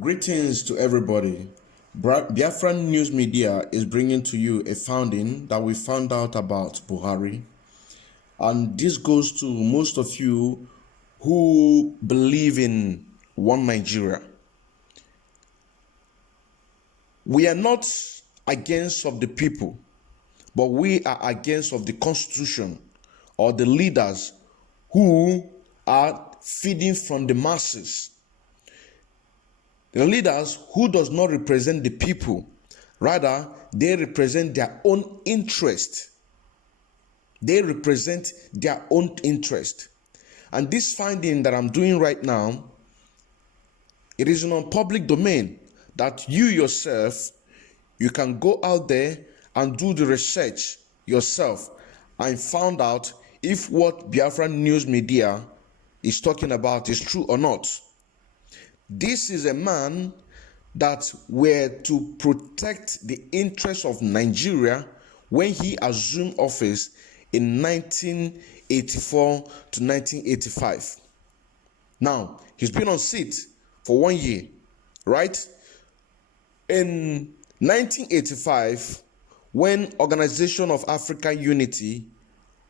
Greetings to everybody. Biafran News Media is bringing to you a founding that we found out about Buhari. And this goes to most of you who believe in one Nigeria. We are not against of the people, but we are against of the constitution or the leaders who are feeding from the masses. The leaders who does not represent the people, rather they represent their own interest. They represent their own interest. And this finding that I'm doing right now, it is in a public domain that you yourself, you can go out there and do the research yourself and find out if what Biafran News Media is talking about is true or not. This is a man that were to protect the interests of Nigeria when he assumed office in 1984 to 1985. Now, he's been on seat for 1 year, right? In 1985, when Organization of African Unity,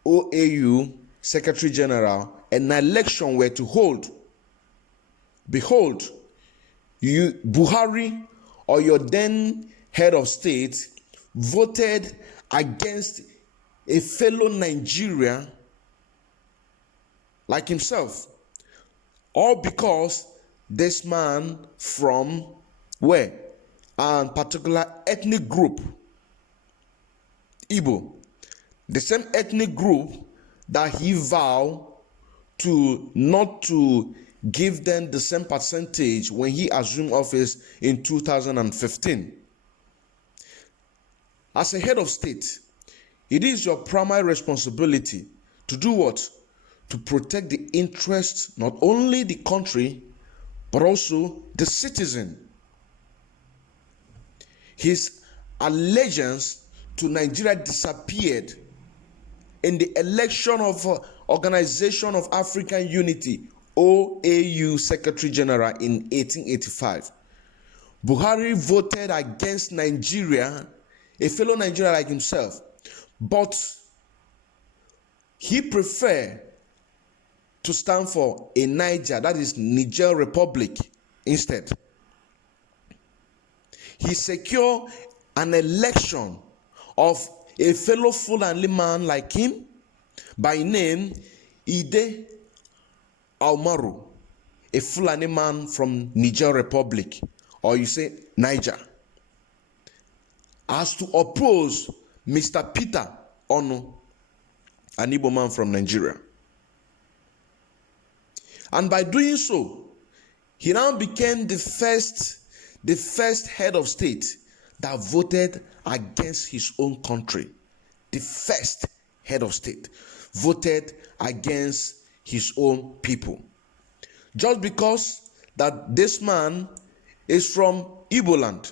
OAU Secretary-general, an election were to hold, behold, you, Buhari, or your then head of state, voted against a fellow Nigerian like himself. All because this man from where? A particular ethnic group, Igbo. The same ethnic group that he vowed to not to give them the same percentage when he assumed office in 2015. As a head of state, it is your primary responsibility to do what? To protect the interests, not only the country, but also the citizen. His allegiance to Nigeria disappeared in the election of Organization of African Unity, OAU Secretary-general in 1885. Buhari voted against Nigeria, a fellow Nigerian like himself, but he preferred to stand for a Niger, that is Niger Republic, instead. He secured an election of a fellow Fulani man like him by name Ide Almaru, a Fulani man from Niger Republic, or you say Niger, as to oppose Mr. Peter Onu, an Igbo man from Nigeria. And by doing so, he now became the first head of state that voted against his own country. The first head of state voted against his own people. Just because that this man is from Igbo land.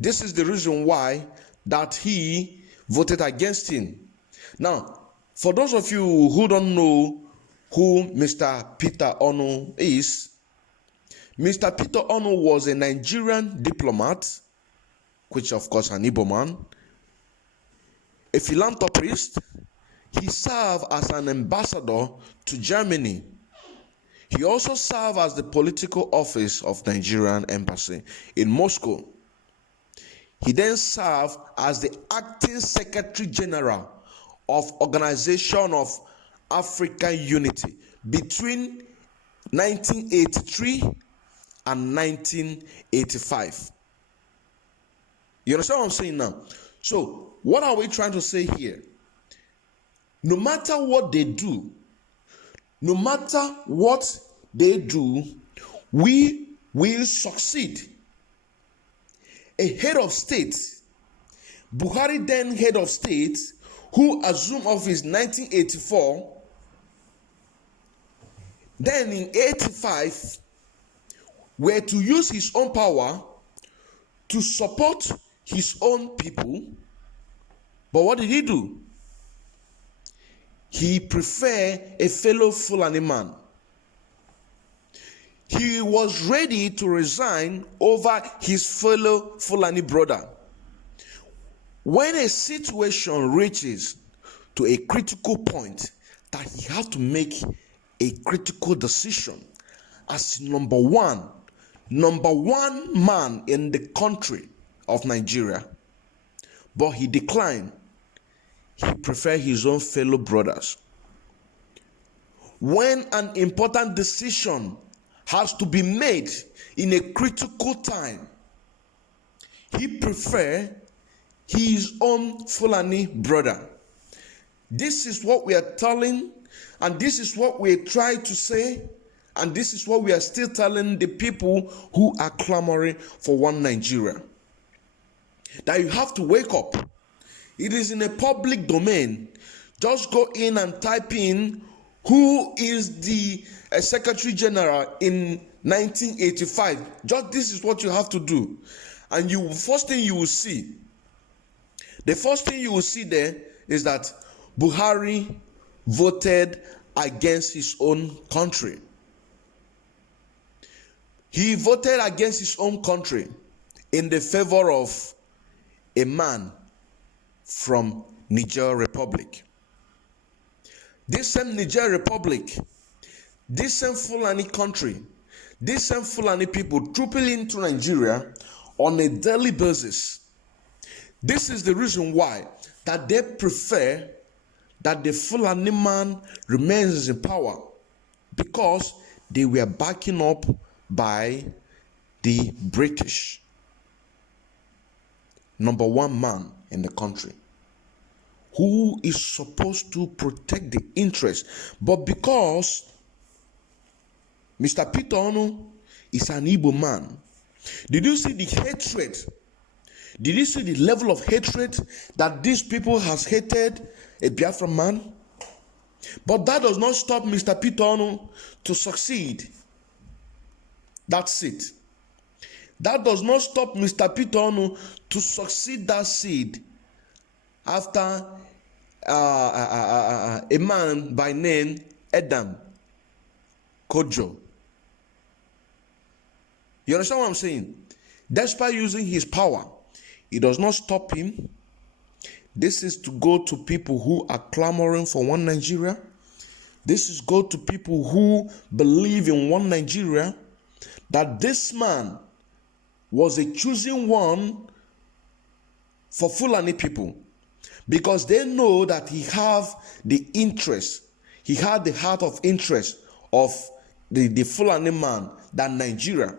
This is the reason why that he voted against him. Now, for those of you who don't know who Mr. Peter Onu is, Mr. Peter Onu was a Nigerian diplomat, which of course an Igbo man, a philanthropist. He served as an ambassador to Germany. He also served as the political office of Nigerian embassy in Moscow. He then served as the acting Secretary-general of Organization of African Unity between 1983 and 1985. You understand what I'm saying now? So, what are we trying to say here? No matter what they do, we will succeed. A head of state, Buhari then head of state, who assumed office in 1984, then in 85, were to use his own power to support his own people. But what did he do? He preferred a fellow Fulani man. he was ready to resign over his fellow Fulani brother. When a situation reaches to a critical point that he has to make a critical decision as number one man in the country of Nigeria, but he declined. He preferred his own fellow brothers. When an important decision has to be made in a critical time, he preferred his own Fulani brother. This is what we are telling, and this is what we try to say, and this is what we are still telling the people who are clamoring for one Nigeria. That you have to wake up. It is in a public domain. Just go in and type in who is the Secretary-General in 1985. Just this is what you have to do. And the first thing you will see there is that Buhari voted against his own country. He voted against his own country in the favor of a man from Niger Republic. This same Niger Republic, this same Fulani country, this same Fulani people trooping into Nigeria on a daily basis. This is the reason why that they prefer that the Fulani man remains in power, because they were backing up by the British. Number one man in the country who is supposed to protect the interest, but because Mr. Peter Onu is an Igbo man, did you see the hatred? Did you see the level of hatred that these people has hated a Biafran man? But that does not stop Mr. Peter Onu to succeed. That's it. That does not stop Mr. Peter Onu to succeed that seed after a man by name Edam Kojo. You understand what I'm saying? Despite using his power, it does not stop him. This is to go to people who are clamoring for one Nigeria. This is go to people who believe in one Nigeria, that this man was a chosen one for Fulani people, because they know that he have the interest, he had the heart of interest of the Fulani man than Nigeria.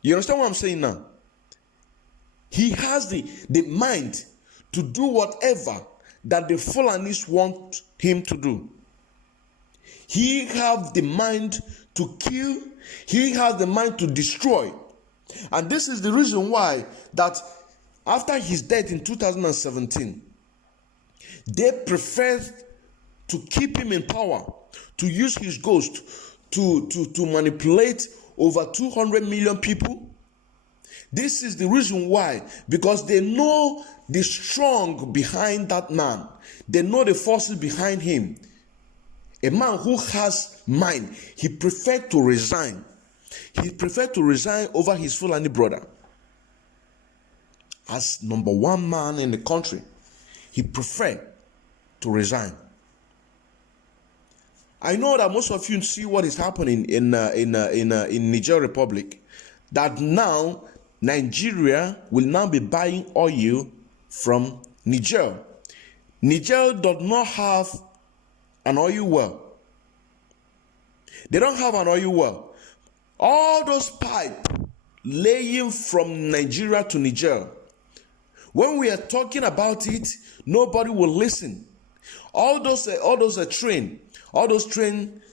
You understand what I'm saying now? He has the mind to do whatever that the Fulanis want him to do. He have the mind to kill. He has the mind to destroy. And this is the reason why that after his death in 2017, they preferred to keep him in power, to use his ghost to manipulate over 200 million people. This is the reason why, because they know the strong behind that man. They know the forces behind him. A man who has mind, he preferred to resign. He preferred to resign over his Fulani brother. As number one man in the country, he preferred to resign. I know that most of you see what is happening in Niger Republic. That now Nigeria will now be buying oil from Niger. Niger does not have an oil well. They don't have an oil well. All those pipes laying from Nigeria to Niger, when we are talking about it, nobody will listen. All those trains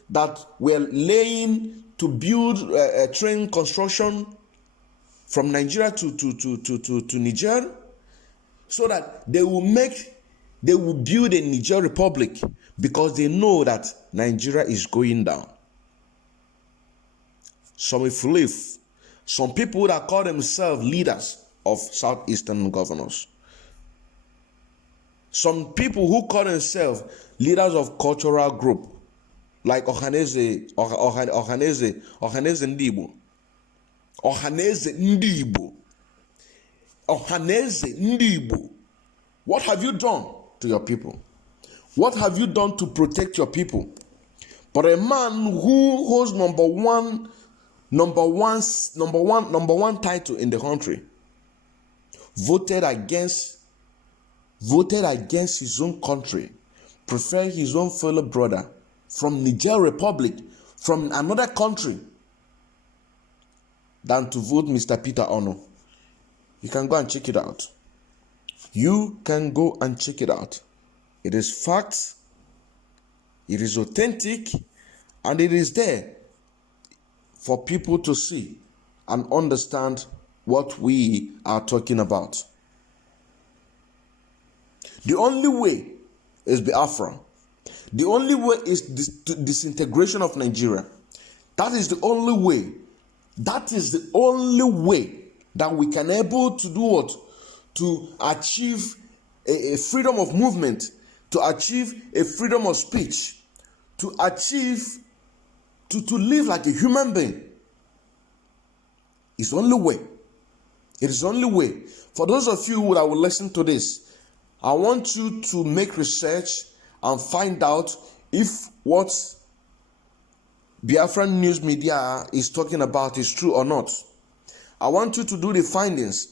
that were laying to build a train construction from Nigeria to Niger, so that they will build a Niger Republic, because they know that Nigeria is going down. Some people that call themselves leaders of Southeastern governors. Some people who call themselves leaders of cultural group. like Ohaneze Ndibo. Ohaneze Ndibo. Ohaneze Ndibo. What have you done to your people? What have you done to protect your people? But a man who holds number one title in the country voted against his own country, preferred his own fellow brother from Niger Republic, from another country, than to vote Mr. Peter Ono. You can go and check it out. You can go and check it out. It is fact, it is authentic, and it is there for people to see and understand what we are talking about. The only way is Biafra. The only way is disintegration of Nigeria. That is the only way. That is the only way that we can able to do what? To achieve a freedom of movement, to achieve a freedom of speech, to achieve to live like a human being. It's the only way. It is the only way. For those of you that will listen to this, I want you to make research and find out if what Biafran news media is talking about is true or not. I want you to do the findings.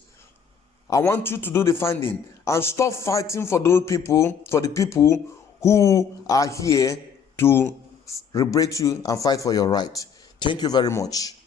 I want you to do the finding and stop fighting for those people, for the people who are here to liberate you and fight for your right. Thank you very much.